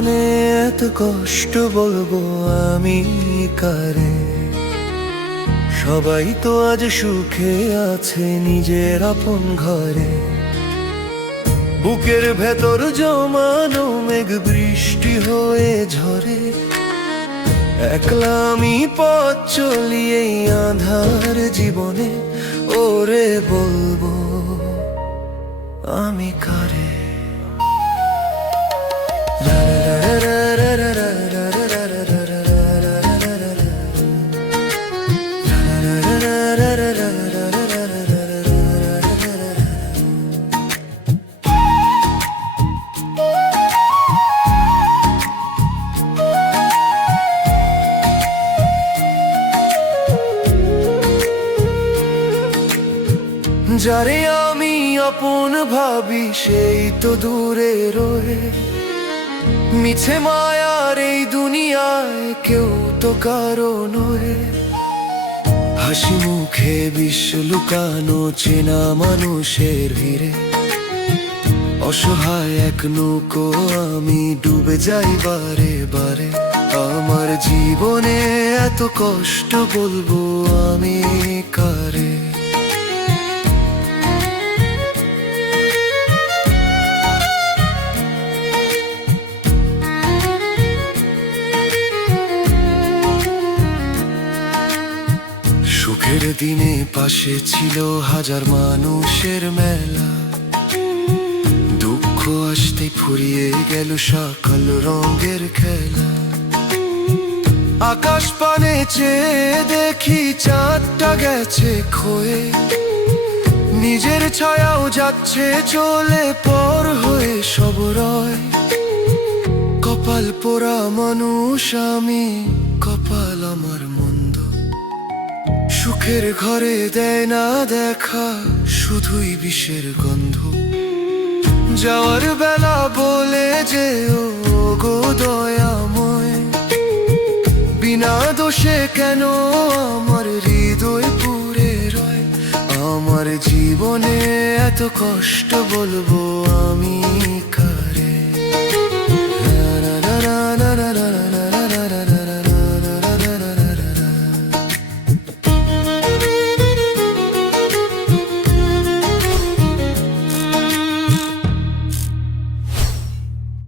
জীবনে এত কষ্ট বলবো আমি কারে? সবাই তো আজ সুখে আছে নিজের আপন ঘরে। বুকের ভেতর জমানো মেঘ বৃষ্টি হয়ে ঝরে। একলা আমি পথ চলি এই আঁধার জীবনে। ওরে বলবো আমি কারে? যারে আমি আপন ভাবি সেই তো দূরে রয়ে। মিছে মায়ার এই দুনিয়ায় কেউ তো কারো নয়। হাসি মুখে বিষ লুকানো চেনা মানুষের ভিড়ে। অসহায় এক নৌকো আমি ডুবে যাই বারে বারে। আমার জীবনে এত কষ্ট বলবো আমি কারে? সুখের দিনে পাশে ছিল হাজার মানুষের মেলা। দুঃখ আসতে ফুরিয়ে গেল সকল রঙের খেলা। আকাশ পানে চেয়ে দেখি চাঁদটা গেছে ক্ষয়ে। নিজের ছায়াও যাচ্ছে চলে পর হয়ে সব রয়। কপাল পোড়া মানুষ আমি, কপাল আমার মন্দ। সুখের ঘরে দেয় না দেখা, শুধুই বিষের গন্ধ। যাওয়ার বেলা বলে যে ও গো দয়াময়, বিনা দোষে কেন আমার হৃদয় পুড়ে রয়। আমার জীবনে এত কষ্ট বলবো আমি